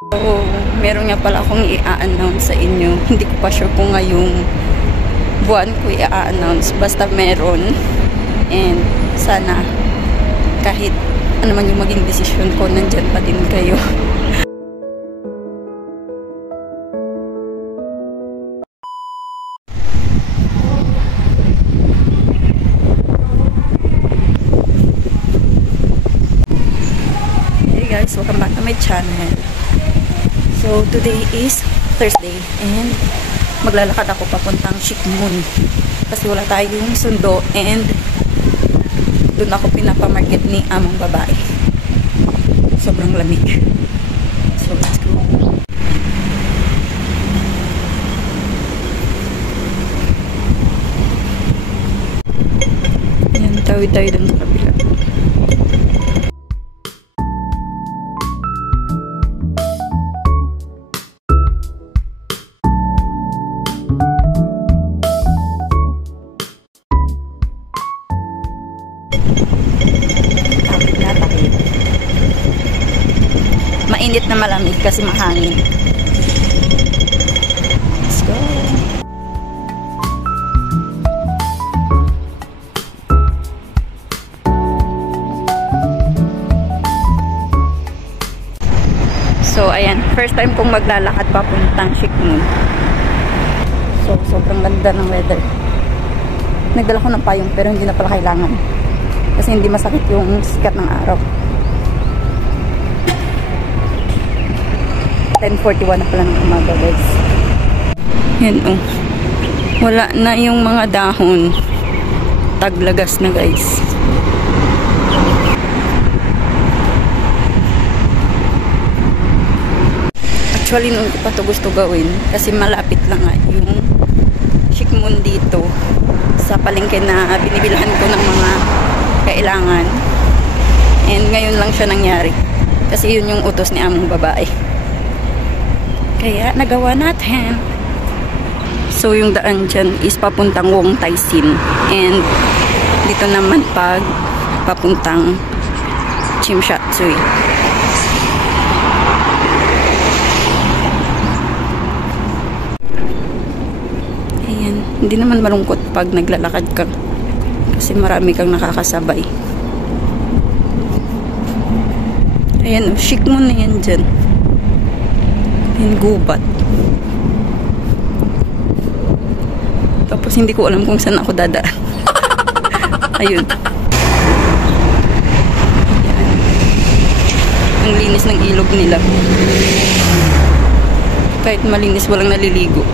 So, meron nga pala akong i-announce sa inyo. Hindi ko pa sure kung ngayong buwan ko i-announce. Basta meron. And sana kahit ano man yung maging desisyon ko, nandyan pa din kayo. Hey guys, welcome back to my channel. So, today is Thursday and maglalakad ako papuntang Shikmun kasi wala tayong sundo and doon ako pinapamarket ni among babae. Sobrang lamig. So, let's go. Ayan, tawid tayo doon sa kabila. Mainit na malamig kasi mahangin. Let's go. So, ayan. First time kong maglalakad papuntang Shikmun. So, sobrang ganda ng weather. Nagdala ko ng payong pero hindi na pala kailangan. Kasi hindi masakit yung sikat ng araw. 10:41 na pala ng umaga, guys. Yan, oh. Wala na yung mga dahon. Taglagas na, guys. Actually, nung ko pa ito gusto gawin, kasi malapit lang nga yung Shikmun dito sa palengke na binibilhan ko ng mga kailangan. And ngayon lang siya nangyari. Kasi yun yung utos ni among babae. Kaya nagawa natin. So yung daan dyan is papuntang Wong Tai Sin. And dito naman pag papuntang Tsim Sha Tsui. Ayan. Hindi naman malungkot pag naglalakad ka. Kasi marami kang nakakasabay. Ayan, Shikmun na yan dyan. Yung gubat. Tapos hindi ko alam kung saan ako dadaan. Ayun. Ayan. Ang linis ng ilog nila. Kahit malinis, walang naliligo.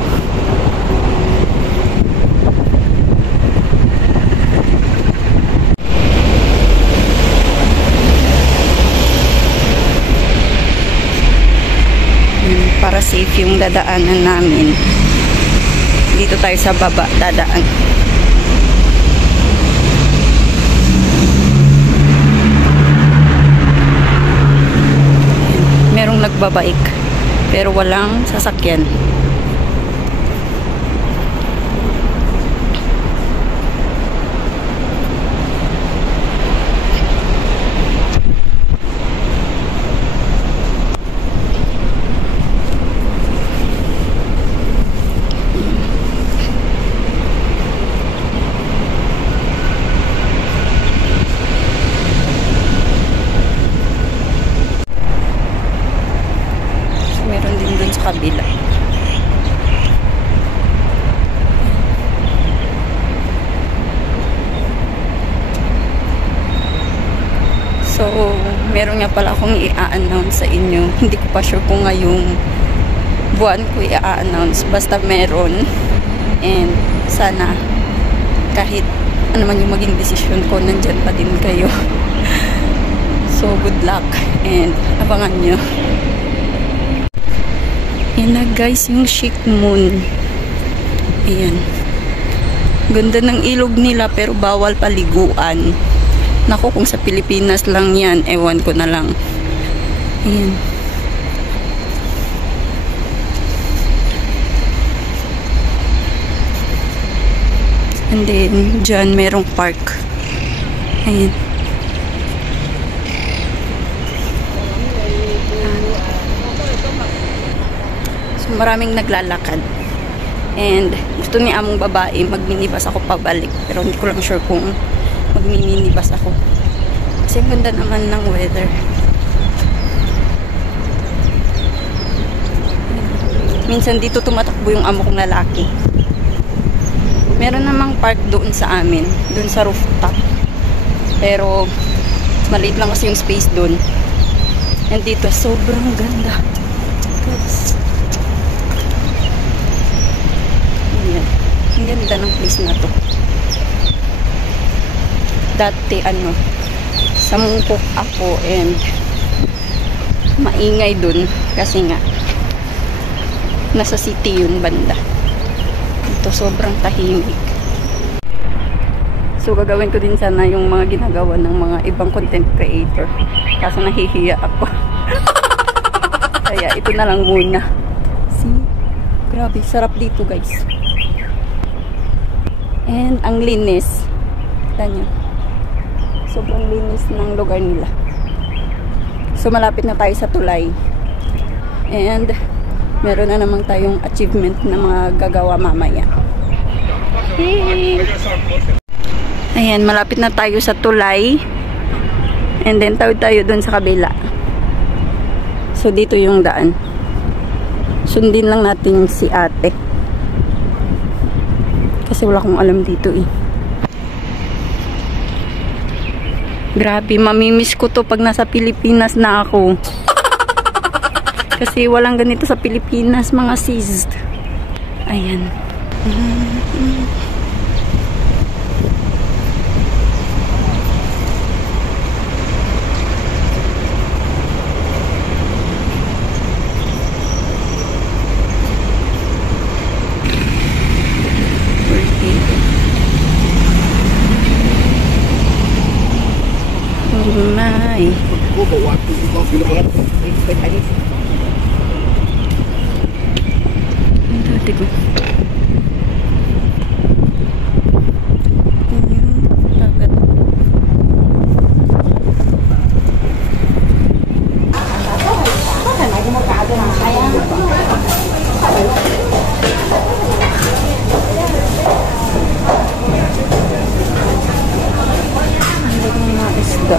Para safe yung dadaanan namin. Dito tayo sa baba dadaan. Merong nagbabaik pero walang sasakyan. Kabila. So, meron nga pala akong i-announce sa inyo. Hindi ko pa sure kung ngayong buwan ko i-announce. Basta meron. And sana kahit ano man yung maging desisyon ko, nandyan pa din kayo. So, good luck. And abangan nyo. Yan na guys, yung Shikmun. Ayan. Ganda ng ilog nila pero bawal paliguan. Naku, kung sa Pilipinas lang yan, ewan ko na lang. Ayan. And then, dyan merong park. Ayan. So, maraming naglalakad. And gusto ni among babae, magminibus ako pabalik. Pero hindi ko lang sure kung magminibus ako. Kasi ang ganda naman ng weather. Minsan dito tumatakbo yung amo kong lalaki. Meron namang park doon sa amin. Doon sa rooftop. Pero maliit lang kasi yung space doon. And dito, sobrang ganda. Guys. Ayan. Ang ganda ng place na to. Dati, sa mungkok ako and maingay dun. Kasi nga, nasa city yun banda. Ito, sobrang tahimik. So, gagawin ko din sana yung mga ginagawa ng mga ibang content creator. Kaso nahihiya ako. Kaya, ito na lang muna. See? Grabe, sarap dito guys. And, ang linis. Tignan nyo. Sobrang linis ng lugar nila. So, malapit na tayo sa tulay. And, meron na naman tayong achievement na mga gagawa mamaya. Hey! Ayan, malapit na tayo sa tulay. And then, tawid tayo dun sa kabila. So, dito yung daan. Sundin lang natin si ate. Kasi wala akong alam dito eh. Grabe, mamimiss ko to pag nasa Pilipinas na ako. Kasi walang ganito sa Pilipinas, mga sis. Ayan. My. Dati ko. Dagat. Ang mga isda.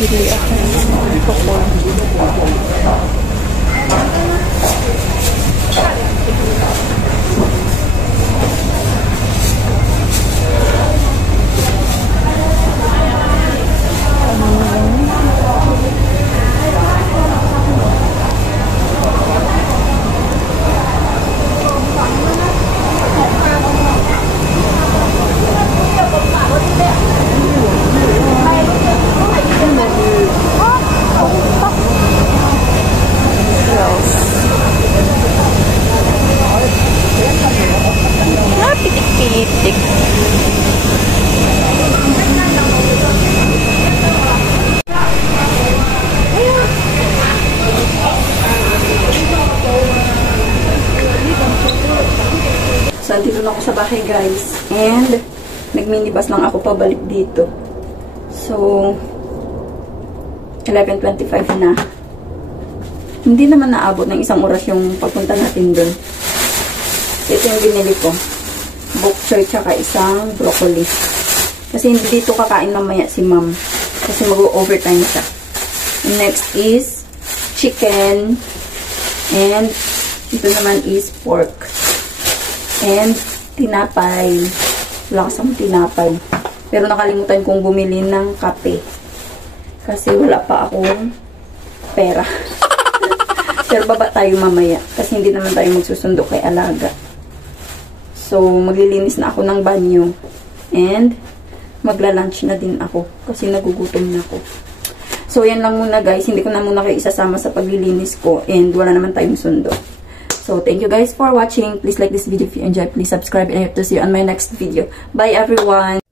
Bili ako ng popcorn. Pitik-pitik. So, andito na ako sa bahay guys. And, nag-minibus lang ako pabalik dito. So, 11:25 na. Hindi naman naabot ng isang oras yung pagpunta natin dun. Ito yung binili ko. Bok choy tsaka isang broccoli. Kasi hindi dito kakain mamaya si ma'am. Kasi mag-overtime siya. And next is chicken. And ito naman is pork. And tinapay. Wala kasang tinapay. Pero nakalimutan kong bumili ng kape. Kasi wala pa akong pera. Pero baba tayo mamaya. Kasi hindi naman tayo magsusundo kay alaga. So, maglilinis na ako ng banyo. And, magla-lunch na din ako. Kasi nagugutom na ako. So, yan lang muna guys. Hindi ko na muna kayo isasama sa paglilinis ko. And, wala naman tayong sundo. So, So, thank you guys for watching. Please like this video if you enjoyed. Please subscribe and I hope to see you on my next video. Bye everyone!